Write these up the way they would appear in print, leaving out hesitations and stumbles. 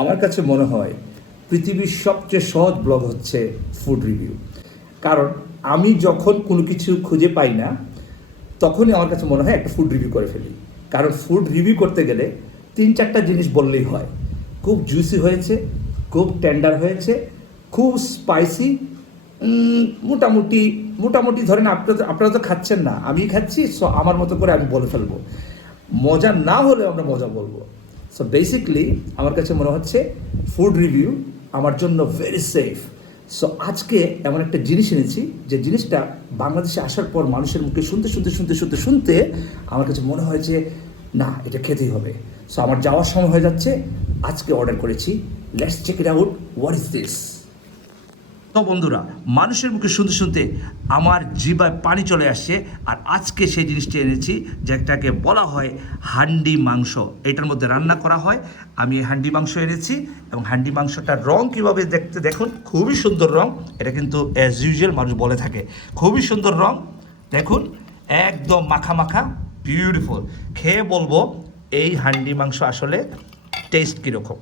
আমার কাছে মনে হয় পৃথিবীর সবচেয়ে সহজ ব্লগ হচ্ছে ফুড রিভিউ। কারণ আমি যখন কোনো কিছু খুঁজে পাই না তখনই আমার কাছে মনে হয় একটা ফুড রিভিউ করে ফেলি। কারণ ফুড রিভিউ করতে গেলে 3-4টা জিনিস বললেই হয়। খুব জুসি হয়েছে, খুব টেন্ডার হয়েছে, খুব স্পাইসি, মোটামুটি মোটামুটি ধরেন আপনারা তো খাচ্ছেন না, আমি খাচ্ছি, সো আমার মতো করে আমি বলে ফেলবো। মজা না হলে আমরা মজা বলবো। সো বেসিকলি আমার কাছে মনে হচ্ছে ফুড রিভিউ আমার জন্য ভেরি সেফ। সো আজকে এমন একটা জিনিস এনেছি যে জিনিসটা বাংলাদেশে আসার পর মানুষের মুখে শুনতে শুনতে শুনতে শুনতে শুনতে আমার কাছে মনে হয় যে না, এটা খেতেই হবে। সো আমার যাওয়ার সময় হয়ে যাচ্ছে, আজকে অর্ডার করেছি। Let's check it out, what is this. তো বন্ধুরা, মানুষের মুখে শুনতে শুনতে আমার জিভায় পানি চলে আসছে। আর আজকে সেই জিনিসটি এনেছি যেটাকে বলা হয় হান্ডি মাংস। এটার মধ্যে রান্না করা হয়। আমি এই হান্ডি মাংস এনেছি এবং হান্ডি মাংসটার রং কীভাবে দেখতে দেখুন, খুবই সুন্দর রং। এটা কিন্তু অ্যাজ ইউজুয়াল মানুষ বলে থাকে, খুবই সুন্দর রং। দেখুন, একদম মাখা মাখা, বিউটিফুল। খেয়ে বলবো এই হান্ডি মাংস আসলে টেস্ট কীরকম।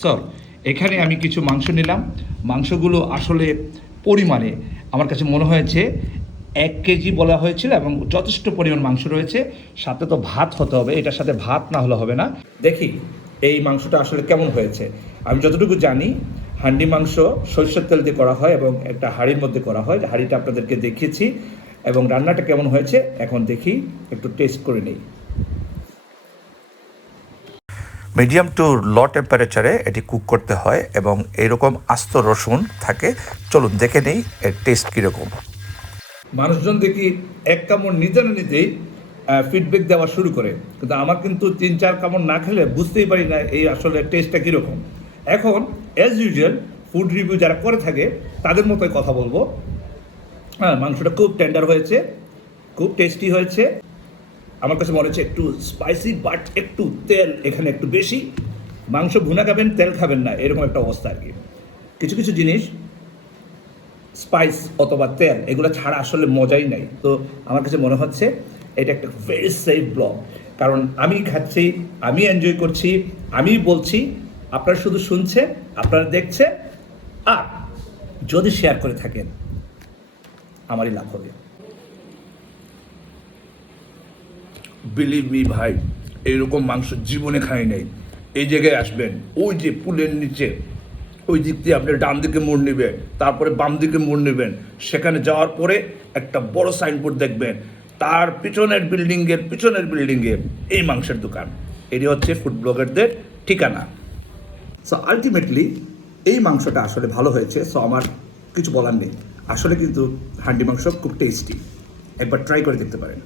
স্যার, এখানে আমি কিছু মাংস নিলাম। মাংসগুলো আসলে পরিমাণে আমার কাছে মনে হয়েছে 1 কেজি বলা হয়েছিল এবং যথেষ্ট পরিমাণ মাংস রয়েছে। সাথে তো ভাত হতে হবে, এটার সাথে ভাত না হলে হবে না। দেখি এই মাংসটা আসলে কেমন হয়েছে। আমি যতটুকু জানি হান্ডি মাংস সরষের তেল দিয়ে করা হয় এবং একটা হাঁড়ির মধ্যে করা হয়। হাঁড়িটা আপনাদেরকে দেখিয়েছি এবং রান্নাটা কেমন হয়েছে এখন দেখি, একটু টেস্ট করে নিই। মিডিয়াম টু লো টেম্পারেচারে এটি কুক করতে হয় এবং এরকম আস্ত রসুন থাকে। চলুন দেখে নেই এর টেস্ট কীরকম। মানুষজন দেখি এক কামড় নিতে না নিতেই ফিডব্যাক দেওয়া শুরু করে, কিন্তু আমার কিন্তু 3-4 কামড় না খেলে বুঝতেই পারি না এই আসলে টেস্টটা কীরকম। এখন অ্যাজ ইউজুয়াল ফুড রিভিউ যারা করে থাকে তাদের মতোই কথা বলবো। হ্যাঁ, মাংসটা খুব টেন্ডার হয়েছে, খুব টেস্টি হয়েছে। আমার কাছে মনে হচ্ছে একটু স্পাইসি, বাট একটু তেল এখানে একটু বেশি। মাংস ভুনা খাবেন, তেল খাবেন না, এরকম একটা অবস্থা আর কি। কিছু কিছু জিনিস স্পাইস অথবা তেল এগুলো ছাড়া আসলে মজাই নাই। তো আমার কাছে মনে হচ্ছে এটা একটা ভেরি সেফ ব্লগ। কারণ আমি খাচ্ছি, আমি এনজয় করছি, আমি বলছি, আপনারা শুধু শুনছেন, আপনারা দেখছেন। আর যদি শেয়ার করে থাকেন আমারই লাভ হবে। বিলিভ মি ভাই, এইরকম মাংস জীবনে খাই নাই। এই জায়গায় আসবেন, ওই যে পুলের নিচে ওই দিক দিয়ে আপনি ডান দিকে মোড় নেবেন, তারপরে বাম দিকে মোড় নেবেন। সেখানে যাওয়ার পরে একটা বড় সাইনবোর্ড দেখবেন, তার পিছনের বিল্ডিংয়ে এই মাংসের দোকান। এটি হচ্ছে ফুড ব্লগারদের ঠিকানা। সো আলটিমেটলি এই মাংসটা আসলে ভালো হয়েছে। সো আমার কিছু বলার নেই। আসলে কিন্তু হান্ডি মাংস খুব টেস্টি, একবার ট্রাই করে দেখতে পারেন।